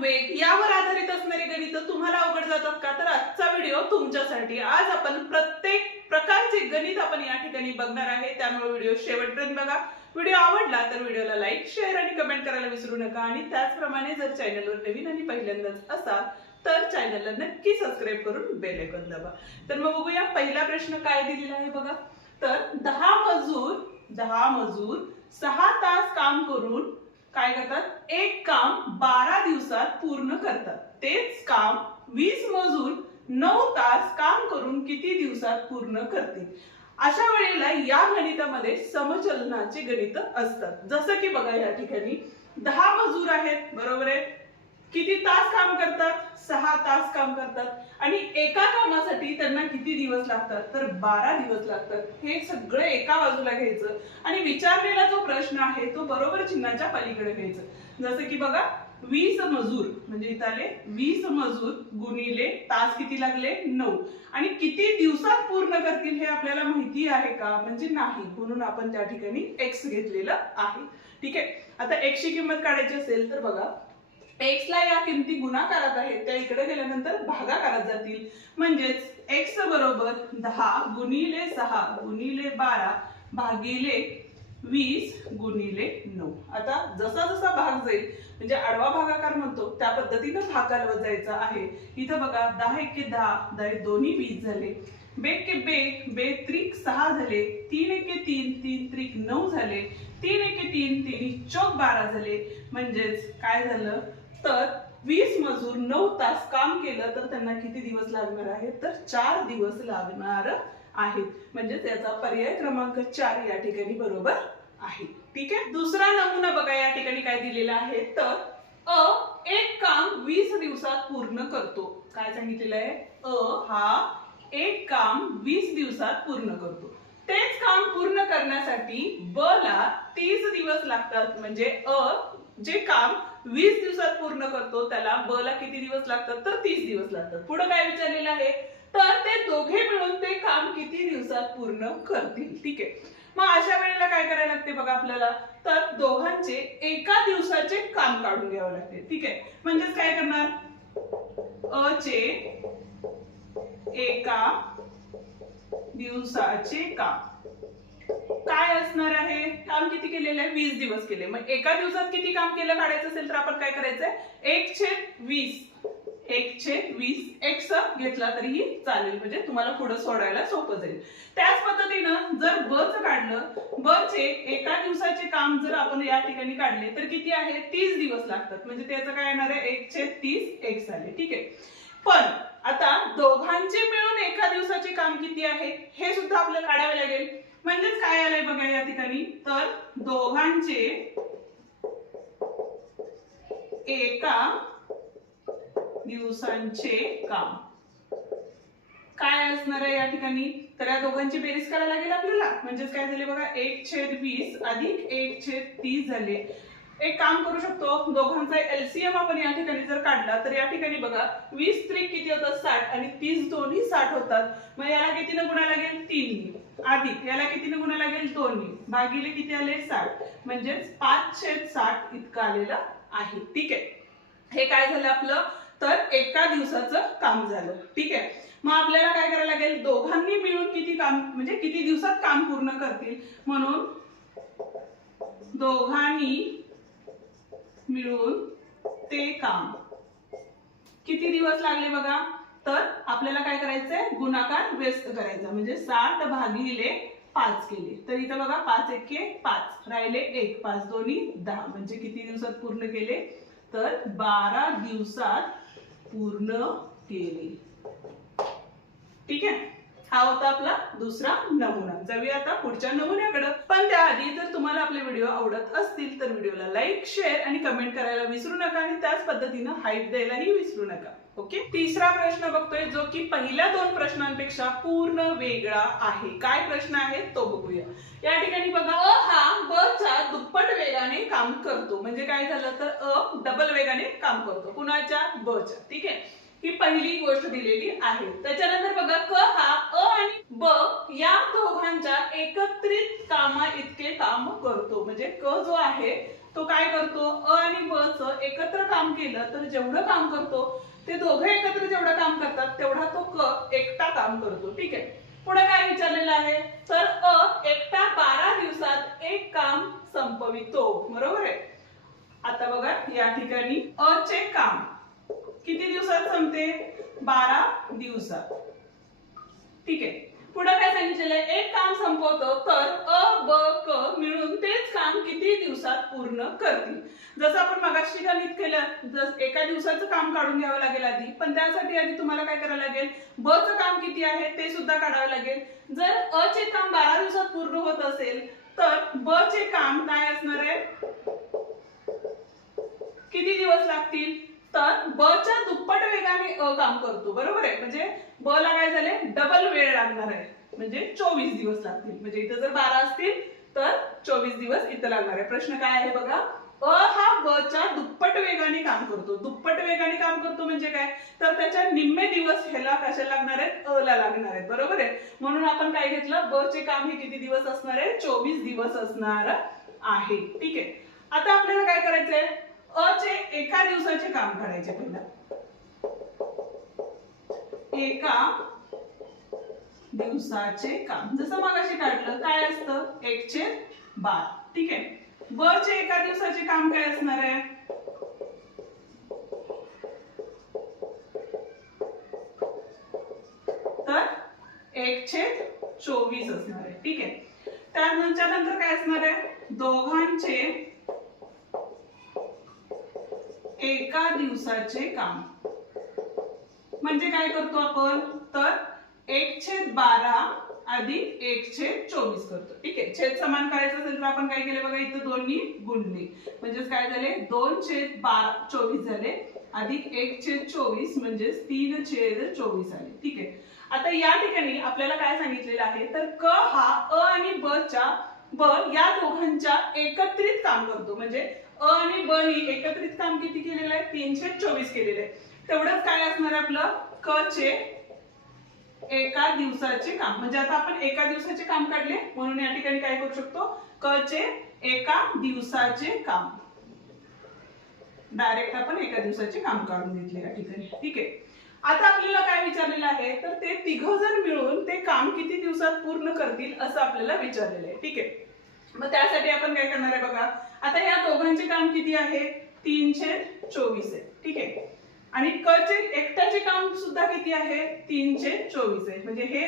वेग यावर आधारित असणारी गणित तुम्हाला अवघड जातात का? तर आजचा व्हिडिओ तुमच्यासाठी। आज आपण प्रत्येक प्रकारचे गणित आपण या ठिकाणी बघणार आहे, त्यामुळे व्हिडिओ शेवटपर्यंत बघा। व्हिडिओ आवडला तर व्हिडिओला लाईक, शेअर आणि कमेंट करायला विसरू नका आणि त्याचप्रमाणे जर चॅनलवर नवीन आणि पहिल्यांदाच असाल तर चॅनलला नक्की सबस्क्राइब करून बेल आयकॉन दाबा। तर मग बघूया पहिला प्रश्न काय दिलेला आहे बघा। तर 10 मजूर 6 तास काम करून काय करतात? एक काम 12 दिवसात पूर्ण करतात। तेच काम 20 मजूर 9 तास काम करून किती दिवसात पूर्ण करतील? अशा वेळेला या गणितामध्ये समचलनाचे गणित असतात। जसं की बघा या ठिकाणी 10 मजूर आहेत, बरोबर आहे। किती तास काम करतात? 6 तास काम करतात आणि एका कामासाठी त्यांना किती दिवस लागतात? तर 12 दिवस लागतात। हे सगळं एका बाजूला घ्यायचं आणि विचारलेला जो प्रश्न आहे तो बरोबर चिन्हाच्या पलीकडे घ्यायचं। जसं की बघा 20 मजूर म्हणजे इथे आले 20 मजूर गुणिले तास किती लागले? 9 आणि किती दिवसात पूर्ण करतील हे आपल्याला माहिती आहे का? म्हणजे नाही, म्हणून आपण त्या ठिकाणी x घेतलेलं आहे। ठीक आहे, आता x ची किंमत काढायची असेल तर बघा x ला या किमती गुणाकारात आहेत, त्या इकडे गेल्यानंतर भागाकारात जातील। म्हणजेच x बरोबर 10 गुणिले 6 गुणिले 12 भागिले 20 गुणिले 9। आता जसा जसा भाग जाईल म्हणजे आडवा भागाकार म्हणतो त्या पद्धतीने भाग घालवत जायचा आहे। इथं बघा 10 एके 10, 10 दोन्ही 20 झाले। बेक के बे त्रिक 6 झाले। 3 एके 3, 3 त्रिक 9 झाले। 3 एके 3, 3 चौक 12 झाले। म्हणजेच काय झालं तर 20 मजूर 9 तास काम केलं तर त्यांना किती दिवस लागणार आहेत? तर 4 दिवस लागणार आहेत। म्हणजे त्याचा पर्याय क्रमांक 4 या ठिकाणी बरोबर आहे। ठीक आहे, दुसरा नमुना बघा या ठिकाणी काय दिलेला आहे तर एक काम 20 दिवसात पूर्ण करतो। काय सांगितलेलं आहे? हा एक काम 20 दिवसात पूर्ण करतो। तेच काम पूर्ण करण्यासाठी ब ला 30 दिवस लागतात। म्हणजे जे काम 20 दिवसात पूर्ण करतो त्याला ब ला किती दिवस लागतात? तर 30 दिवस लागतात। पुढे काय विचारलेलं आहे तर ते दोघे मिळून ते काम किती दिवसात पूर्ण करतील? ठीक आहे, मग अशा वेळेला काय करायला लागते बघा आपल्याला तर दोघांचे एका दिवसाचे काम काढून घ्यावे लागते। ठीक आहे, म्हणजेच काय करणार चे एका दिवसाचे काम काय असणार आहे? काम किती केलेलं आहे? 20 दिवस केले। मग एका दिवसात किती काम केलं काढायचं असेल तर आपण काय करायचंय 1/20 x घेतला तरीही चालेल, म्हणजे तुम्हाला पुढे सोडायला सोपं जाईल। त्याच पद्धतीनं जर ब च काढलं, ब चे एका दिवसाचे काम जर आपण या ठिकाणी काढले तर किती आहे? 30 दिवस लागतात। म्हणजे त्याचं काय येणार आहे 1/30 x आले। ठीक आहे, पण आता दोघांचे मिळून एका दिवसाचे काम किती आहे हे सुद्धा आपल्याला काढावे लागेल। म्हणजेच काय आलंय बघा या ठिकाणी तर दोघांचे एका दिवसांचे काम काय असणार आहे या ठिकाणी? तर या दोघांची बेरीज करायला लागेल आपल्याला। म्हणजेच काय झाले बघा 1/20 अधिक 1/30 झाले। एक काम करू शकतो, दोघांचा एलसीएम आपण या ठिकाणी जर काढला तर या ठिकाणी बघा 20 त्रिक किती होतात? 60 आणि 30 दोन्ही 60 होतात। मग याला कितीने गुणायला लागेल? 3 अधिक याला कितीने गुणायला लागेल? 2 भागिले किती आले? 60, म्हणजेच 5/60 इतकं आलेलं आहे। ठीक आहे, हे काय झालं आपलं तर एका दिवसाचं काम झालं। ठीक आहे, मग आपल्याला काय करायला लागेल दोघांनी मिळून किती काम म्हणजे किती दिवसात काम पूर्ण करतील, म्हणून दोघांनी मिळून ते काम किती दिवस लागले बघा तर आपल्याला काय करायचंय गुणाकार व्यस्त करायचा। म्हणजे 60 भागिले 5 केले तर इथं बघा 5 एके 5 राहिले 1, 5 दोन्ही 10, म्हणजे किती दिवसात पूर्ण केले तर 12 दिवसात पूर्ण केले। ठीक आहे, हा होता आपला दुसरा नमुना। जाऊया आता पुढच्या नमुन्याकडे, पण त्याआधी जर तुम्हाला आपले व्हिडिओ आवडत असतील तर व्हिडिओला लाईक, शेअर आणि कमेंट करायला विसरू नका आणि त्याच पद्धतीने हाईप द्यायलाही विसरू नका। ओके, तिसरा प्रश्न बघतोय जो की पहिल्या 2 प्रश्नांपेक्षा पूर्ण वेगळा आहे। काय प्रश्न आहे तो बघूया। या ठिकाणी बघा हा ब च्या दुप्पट वेगाने काम करतो। म्हणजे काय झालं तर डबल वेगाने काम करतो कुणाच्या? ब च्या। ठीक आहे, ही पहिली गोष्ट दिलेली आहे। त्याच्यानंतर बघा क हा आणि ब या दोघांच्या एकत्रित कामा इतके काम करतो। म्हणजे क जो आहे तो काय करतो, अ आणि ब चं एकत्र काम केलं तर जेवढं काम करतो ते दोघं एकत्र जेवढं काम करतात तेवढा तो क एकटा काम करतो. ठीक आहे. पुढे काय विचारलेलं आहे, तर अ एकटा 12 दिवसात एक काम संपवितो. बरोबर आहे. आता बघा या ठिकाणी अ चे काम किती दिवसात संपते, 12 दिवसात. ठीक आहे. पुढे काय सांगितलेलं आहे, एक काम संपवतो तर अ ब क मिळून तेच काम किती दिवसात पूर्ण करतील. जसं आपण मगाशी गणित केलं, जसं एका दिवसाचं काम काढून घ्यावं लागेल आधी, पण त्यासाठी आधी तुम्हाला काय करावं लागेल, ब चं काम किती आहे ते सुद्धा काढावं लागेल. जर अ चे काम 12 दिवसात पूर्ण होत असेल तर ब चे काम काय असणार आहे, किती दिवस लागतील, तर ब च्या दुप्पट वेगाने अ काम करतो. बरोबर आहे. म्हणजे ब ला काय झाले, डबल वेळ लागणार आहे, म्हणजे 24 दिवस लागतील. म्हणजे इथं जर 12 असतील तर 24 दिवस इथं लागणार आहे. प्रश्न काय आहे बघा, अ हा ब च्या दुप्पट वेगाने काम करतो. दुप्पट वेगाने काम करतो म्हणजे काय, तर त्याच्या निम्मे दिवस ह्याला कशाला लागणार आहेत, अ ला लागणार आहेत. बरोबर आहे. म्हणून आपण काय घेतलं, ब चे काम हे किती दिवस असणार आहे, 24 दिवस असणार आहे. ठीक आहे. आता आपल्याला काय करायचंय, अ चे एका दिवसाचे काम काढायचे. पहिला एका दिवसाचे काम, जसं मगाशी काढलं काय असतं, 1/12. ठीक आहे. ब चे एका दिवसाचे काम काय असणार आहे, तर 1/24 असणार आहे. ठीक आहे. त्यानंतर काय असणार आहे, दोघांचे एका दिवसाचे काम. म्हणजे काय करतो आपण, तर 1/12 अधिक 1/24 करतो. ठीक आहे. छेद समान करायचं असेल तर आपण काय केलं बघा, इथं दोन्ही गुणले, म्हणजेच काय झाले, 2/24 झाले अधिक 1/24 म्हणजे 3/24 आले. ठीक आहे. आता या ठिकाणी आपल्याला काय सांगितलेलं आहे, तर क हा अ आणि ब या दोघांच्या एकत्रित काम करतो. म्हणजे अ आणि ब नी एकत्रित काम किती केलेलं आहे, 324 केलेलं आहे. तेवढंच काय असणार आहे आपलं, क चे एका दिवसाचे काम. म्हणजे आता आपण एका दिवसाचे काम काढले, म्हणून या ठिकाणी काय करू शकतो, क चे एका दिवसाचे काम. डायरेक्ट आपण एका दिवसाचे काम काढून घेतले या ठिकाणी. ठीक आहे. आता आपल्याला काय विचारलेलं आहे, तर ते तिघं जण मिळून ते काम किती दिवसात पूर्ण करतील असं आपल्याला विचारलेलं आहे. ठीक आहे. मग त्यासाठी आपण काय करणार आहे बघा, आता या दोघांचे काम किती आहे, 3/24 आहे. ठीक आहे. आणि क चे एकट्याचे काम सुद्धा किती आहे, 3/24 आहे. म्हणजे हे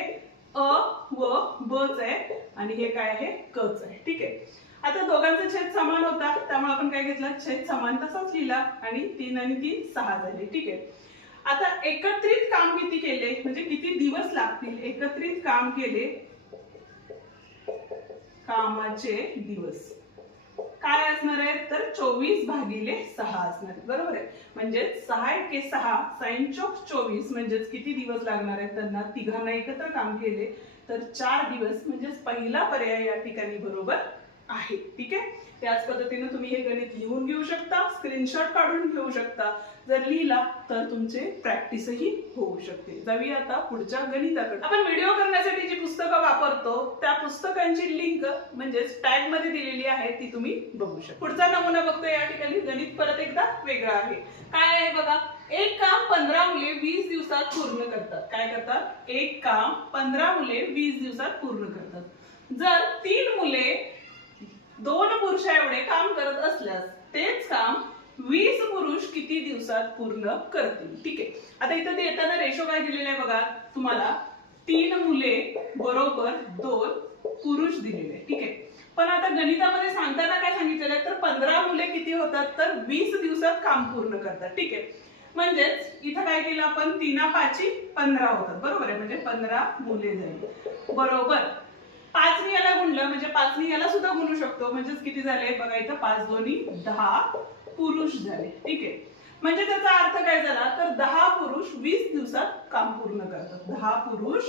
अ व ब च आहे आणि हे काय आहे, क च आहे. ठीक आहे. आता दोघांचा छेद समान होता, त्यामुळे आपण काय घेतलं, छेद समान तसाच लिहिला आणि 3 आणि 3 6 झाले. ठीक आहे. आता एकत्रित काम किती केले, म्हणजे किती दिवस लागतील, एकत्रित काम केले, कामाचे दिवस काय असणार आहे, तर 24/6 असणार आहे. बरोबर आहे. म्हणजे 6 sin चौक 24 म्हणजेच किती दिवस लागणार आहेत त्यांना, तिघांना एकत्र काम केले तर 4 दिवस. म्हणजेच पहिला पर्याय या ठिकाणी बरोबर आहे. ठीक आहे. त्याच पद्धतीने तुम्ही हे गणित लिहून घेऊ शकता, स्क्रीनशॉट काढून घेऊ शकता. जर लिहिला तर तुमचे प्रॅक्टिसही होऊ शकते. जाऊया आता पुढच्या गणिताकडे. आपण व्हिडिओ करण्यासाठी जी पुस्तकं वापरतो त्या पुस्तकांची लिंक म्हणजेच टॅग मध्ये दिलेली आहे, ती तुम्ही बघू शकता. पुढचा नमुना बघतो. या ठिकाणी गणित परत एकदा वेगळं आहे. काय आहे बघा, एक काम 15 मुले 20 दिवसात पूर्ण करतात. काय करतात, एक काम 15 मुले 20 दिवसात पूर्ण करतात. जर 3 मुले 2 पुरुष एवढे काम करत असल्यास तेच काम 20 पुरुष किती दिवसात पूर्ण करतील. ठीक आहे. आता इथं देताना रेशो काय दिलेला आहे बघा तुम्हाला, 3 मुले बरोबर 2 पुरुष दिलेले. ठीक आहे. पण आता गणितामध्ये सांगताना काय सांगितलेलं आहे, तर 15 मुले किती होतात, तर 20 दिवसात काम पूर्ण करतात. ठीक आहे. म्हणजेच इथं काय केलं आपण, 3×5 15 होतात. बरोबर आहे. म्हणजे 15 मुले झाली. बरोबर 5 ने याला गुणलं म्हणजे 5 ने याला सुद्धा गुणू शकतो. म्हणजेच किती झाले बघा, इथं 5 दोन्ही 10 पुरुष झाले. ठीक आहे. म्हणजे त्याचा अर्थ काय झाला, तर 10 पुरुष 20 दिवसात काम पूर्ण करतात. 10 पुरुष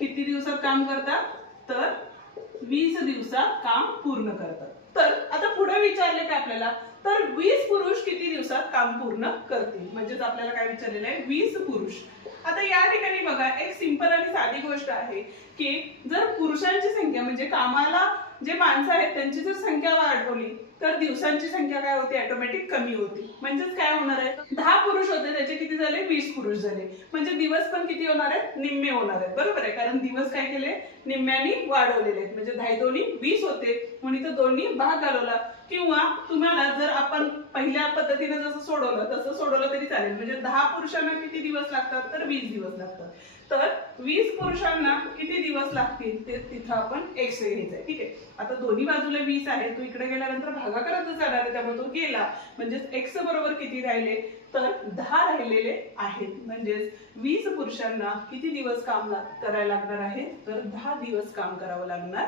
किती दिवसात काम करतात, तर 20 दिवसात काम पूर्ण करतात. तर आता पुढे विचारले काय आपल्याला, तर 20 पुरुष किती दिवसात काम पूर्ण करतील? म्हणजेच आपल्याला काय विचारलेलं आहे, 20 पुरुष. आता या ठिकाणी बघा, एक सिंपल आणि साधी गोष्ट आहे की जर पुरुषांची संख्या म्हणजे कामाला जे माणसं आहेत त्यांची जर संख्या वाढवली तर दिवसांची संख्या काय होते, ऑटोमॅटिक कमी होती. म्हणजेच काय होणार आहे, 10 पुरुष होते त्याचे किती झाले, 20 पुरुष झाले. म्हणजे दिवस पण किती होणार आहेत, निम्मे होणार आहेत. बरोबर आहे, कारण दिवस काय केले, निम्म्यानी वाढवलेले आहेत. म्हणजे 10 दोन्ही 20 होते म्हणून इथं दोन्ही भाग घालवला. किंवा तुम्हाला जर आपण पहिल्या पद्धतीने जसं सोडवलं तसं सोडवलं तरी चालेल. म्हणजे 10 पुरुषांना किती दिवस लागतात, तर 20 दिवस लागतात. तर 20 पुरुषांना किती दिवस लागतील ते तिथं आपण x घ्यायचं आहे. ठीक आहे, आता दोन्ही बाजूला 20 आहे, तो इकडे गेल्यानंतर भागाकारच जाणार आहे, त्यामुळे तो गेला. म्हणजेच x बरोबर किती राहिले, तर 10 राहिलेले आहेत. म्हणजेच 20 पुरुषांना किती दिवस काम करायला लागणार आहे, तर 10 दिवस काम करावं लागणार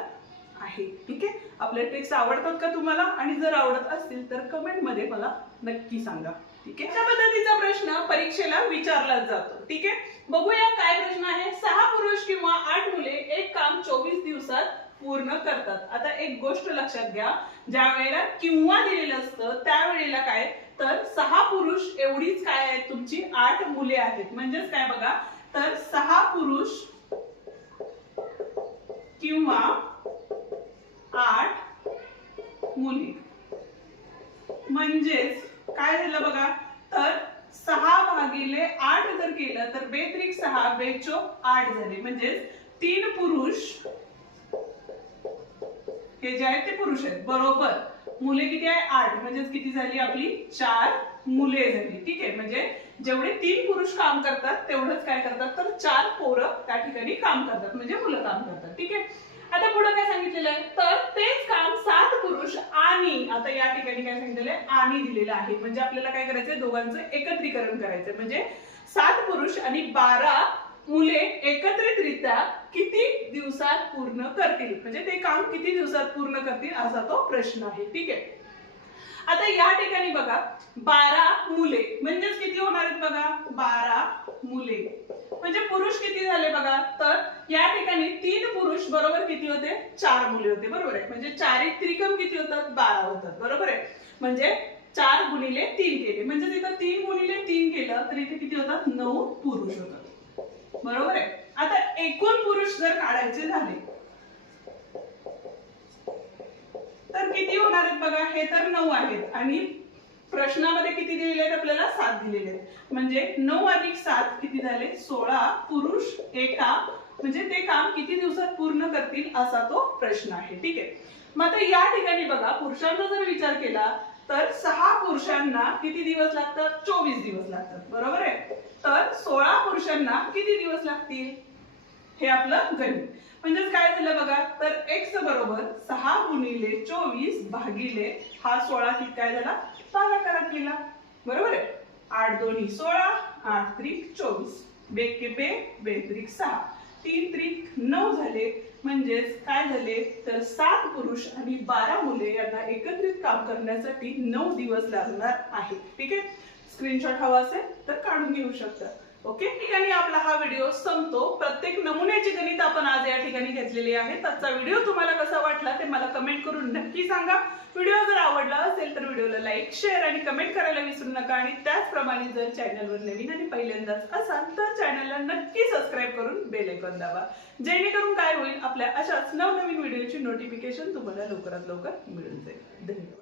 आहे. ठीक आहे, आपल्या ट्रिक्स आवडतात का तुम्हाला? आणि जर आवडत असतील तर कमेंट मध्ये मला नक्की सांगा. ठीक आहे, अशा पद्धतीचा प्रश्न परीक्षेला विचारला जातो. ठीक आहे, बघूया काय प्रश्न आहे. 6 पुरुष किंवा 8 मुले एक काम 24 दिवसात पूर्ण करतात. आता एक गोष्ट लक्षात घ्या, ज्या वेळेला किंवा दिलेलं असतं त्यावेळेला काय, तर 6 पुरुष एवढीच काय आहेत तुमची 8 मुले आहेत. म्हणजेच काय बघा, तर 6 पुरुष किंवा 8 मुले. म्हणजेच काय झालं बघा, तर 6 भागिले 8 जर केलं तर 2 त्रिक 6 2 चोक 8 झाले. म्हणजेच 3 पुरुष हे जे आहेत ते पुरुष आहेत. बरोबर, मुले किती आहे, 8. म्हणजेच किती झाली आपली, 4 मुले झाली. ठीक आहे, म्हणजे जेवढे 3 पुरुष काम करतात तेवढंच काय करतात, तर 4 पोरं त्या ठिकाणी काम करतात, म्हणजे मुलं काम करतात. ठीक आहे, आता पुढे काय सांगितलेलं आहे, तर तेच काम 7 पुरुष आणि, आता या ठिकाणी काय सांगितलेलं आहे, आणि दिलेलं आहे. म्हणजे आपल्याला काय करायचंय, दोघांचं एकत्रीकरण करायचंय. म्हणजे 7 पुरुष आणि 12 मुले एकत्रितरित्या किती दिवसात पूर्ण करतील, म्हणजे ते काम किती दिवसात पूर्ण करतील असा तो प्रश्न आहे. ठीक आहे, आता या ठिकाणी बघा 12 मुले म्हणजेच किती होणार आहेत बघा, 12 मुले. म्हणजे पुरुष किती झाले बघा, तर या ठिकाणी 3 पुरुष बरोबर किती होते, 4 मुले होते. बरोबर आहे, म्हणजे 4 एक त्रिकम किती होतात, 12 होतात. बरोबर आहे, म्हणजे 4 गुणिले 3 केले, म्हणजे इथं 3 गुणिले 3 केलं तर इथे किती होतात, 9 पुरुष होतात. बरोबर आहे, आता एकूण पुरुष जर काढायचे झाले तर किती होणार आहेत बघा, हे तर 9 आहेत आणि प्रश्नामध्ये किती दिलेले आहेत आपल्याला, 7 दिलेले आहेत. म्हणजे 9 अधिक 7 किती झाले, 16 पुरुष एका, म्हणजे ते काम किती दिवसात पूर्ण करतील असा तो प्रश्न आहे. ठीक आहे, मग आता या ठिकाणी बघा पुरुषांचा जर विचार केला तर 6 पुरुषांना किती दिवस लागतात, 24 दिवस लागतात. बरोबर आहे, तर 16 पुरुषांना किती दिवस लागतील, हे आपलं गणित. म्हणजेच काय झालं बघा, तर x बरोबर 6 गुणिले 24 भागिले हा 16 किती काय झाला, भागाकारात गेला. बरोबर आहे, 8 दोन्ही 16 8 त्रिक 24 बेक के बे 2 त्रिक 6 3 त्रिक 9 झाले. म्हणजेच काय झाले, तर 7 पुरुष आणि 12 मुले यांना एकत्रित काम करण्यासाठी 9 दिवस लागणार आहेत. ठीक आहे, स्क्रीनशॉट हवा असेल तर काढून घेऊ शकता. ओके, ठिकाणी आपला हा व्हिडिओ संपतो. प्रत्येक नमुन्याची गणित आपण आज या ठिकाणी घेतलेली आहेत. आजचा व्हिडिओ तुम्हाला कसा वाटला ते मला कमेंट करून नक्की सांगा. व्हिडिओ जर आवडला असेल तर व्हिडिओला लाईक शेअर आणि कमेंट करायला विसरू नका. आणि त्याचप्रमाणे जर चॅनलवर नवीन आणि पहिल्यांदाच असाल तर चॅनलला नक्की सबस्क्राईब करून बेल आयकॉन दाबा, जेणेकरून काय होईल, आपल्या अशाच नवनवीन व्हिडिओची नोटिफिकेशन तुम्हाला लवकरात लवकर मिळून जाईल. धन्यवाद.